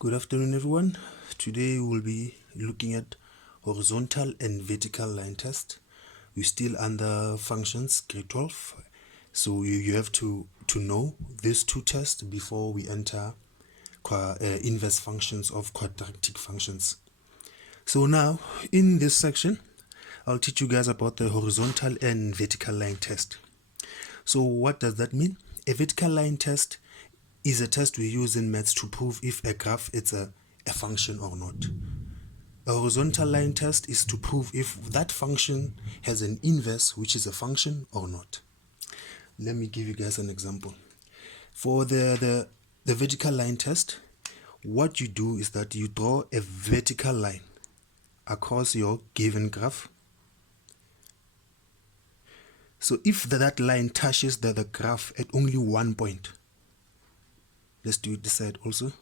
Good afternoon, everyone. Today we'll be looking at horizontal and vertical line test. We're still under functions, grade 12. So you have to know these two tests before we enter inverse functions of quadratic functions. So now, in this section, I'll teach you guys about the horizontal and vertical line test. So what does that mean? A vertical line test is a test we use in maths to prove if a graph is a function or not. A horizontal line test is to prove if that function has an inverse, which is a function or not. Let me give you guys an example. For the vertical line test, what you do is that you draw a vertical line across your given graph. So if that line touches the graph at only one point, let's do it this side also.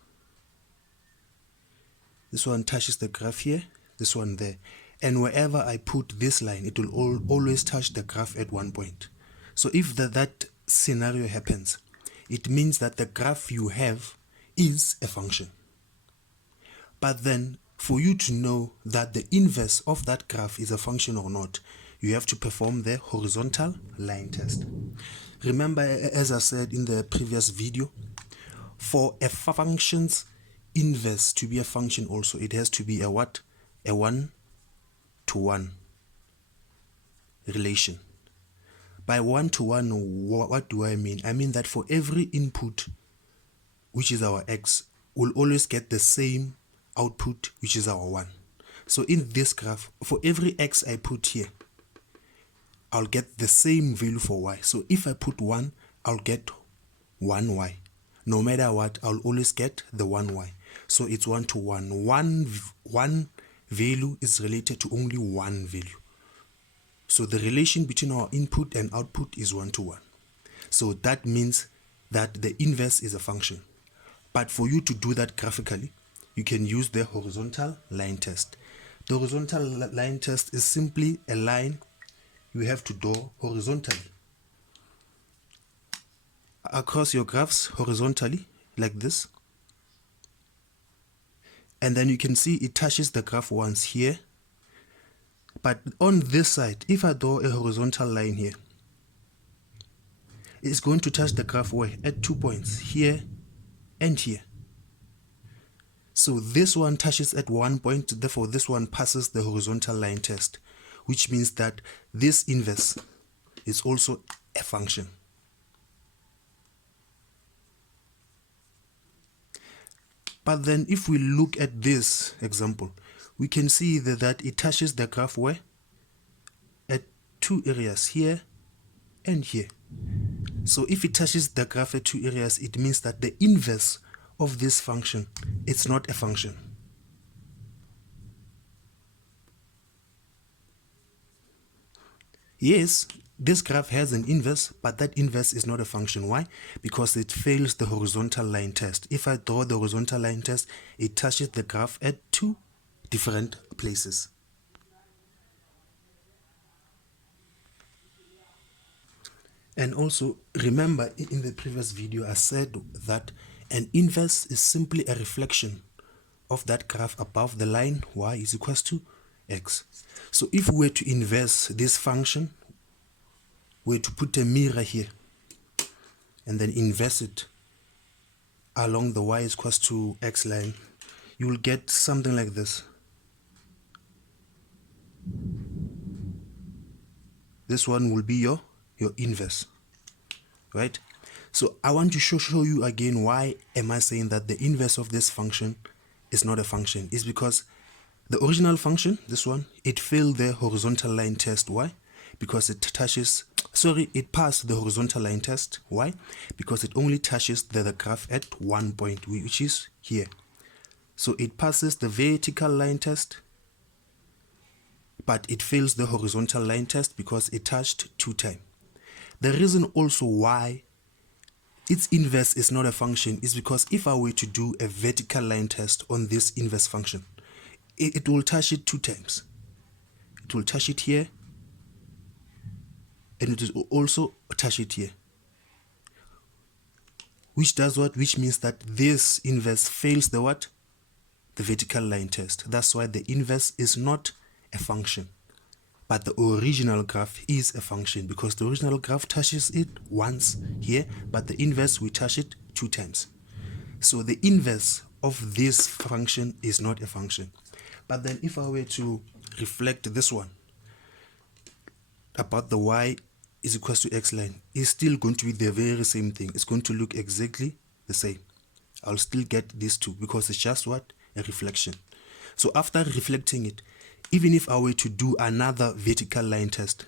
This one touches the graph here, this one there. And wherever I put this line, it will always touch the graph at one point. So if that scenario happens, it means that the graph you have is a function. But then, for you to know that the inverse of that graph is a function or not, you have to perform the horizontal line test. Remember, as I said in the previous video, for a function's inverse to be a function also, it has to be a what? A one-to-one relation. By one-to-one, what do I mean? I mean that for every input, which is our x, we'll always get the same output, which is our 1. So in this graph, for every x I put here, I'll get the same value for y. So if I put 1, I'll get 1y. No matter what, I'll always get the 1y. So it's 1-to-1. One value is related to only one value. So the relation between our input and output is 1-to-1. So that means that the inverse is a function. But for you to do that graphically, you can use the horizontal line test. The horizontal line test is simply a line you have to draw horizontally across your graphs, horizontally, like this. And then you can see it touches the graph once here. But on this side, if I draw a horizontal line here, it's going to touch the graph where? At 2 points, here and here. So this one touches at 1 point, therefore this one passes the horizontal line test, which means that this inverse is also a function. But then if we look at this example, we can see that it touches the graph where? At 2 areas, here and here. So if it touches the graph at 2 areas, it means that the inverse of this function, it's not a function. Yes, this graph has an inverse, but that inverse is not a function. Why? Because it fails the horizontal line test. If I draw the horizontal line test, it touches the graph at 2 different places. And also, remember in the previous video I said that an inverse is simply a reflection of that graph above the line y is equals to x. So if we were to inverse this function, we were to put a mirror here and then inverse it along the y is equals to x line, you will get something like this. This one will be your inverse, right? So I want to show you again why am I saying that the inverse of this function is not a function. It's because the original function, this one, it failed the horizontal line test. Why? Because it passed the horizontal line test. Why? Because it only touches the graph at 1 point, which is here. So it passes the vertical line test, but it fails the horizontal line test because it touched 2 times. The reason also why its inverse is not a function is because if I were to do a vertical line test on this inverse function, it will touch it 2 times. It will touch it here, and it will also touch it here. Which does what? Which means that this inverse fails the what? the vertical line test. That's why the inverse is not a function, but the original graph is a function, because the original graph touches it once here, but the inverse, we touch it 2 times. So the inverse of this function is not a function. But then if I were to reflect this one about the y is equals to x line, is still going to be the very same thing. It's going to look exactly the same. I'll still get these two because it's just what? A reflection. So after reflecting it, even if I were to do another vertical line test,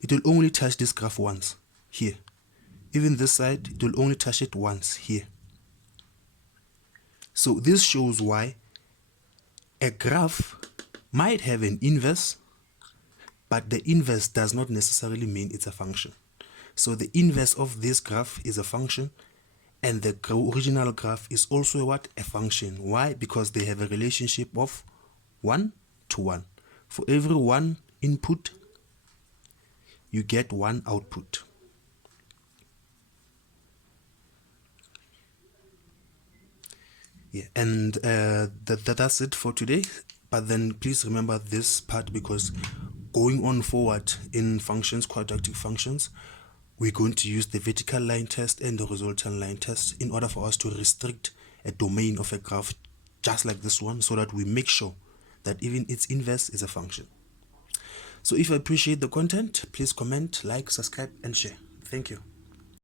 it will only touch this graph once here. Even this side, it will only touch it once here. So this shows why a graph might have an inverse, but the inverse does not necessarily mean it's a function. So the inverse of this graph is a function, and the original graph is also what? A function. Why? Because they have a relationship of 1 to 1. For every 1 input, you get 1 output. Yeah, and that's it for today. But then please remember this part, because going on forward in functions, quadratic functions, we're going to use the vertical line test and the horizontal line test in order for us to restrict a domain of a graph just like this one, so that we make sure that even its inverse is a function. So if you appreciate the content, please comment, like, subscribe, and share. Thank you.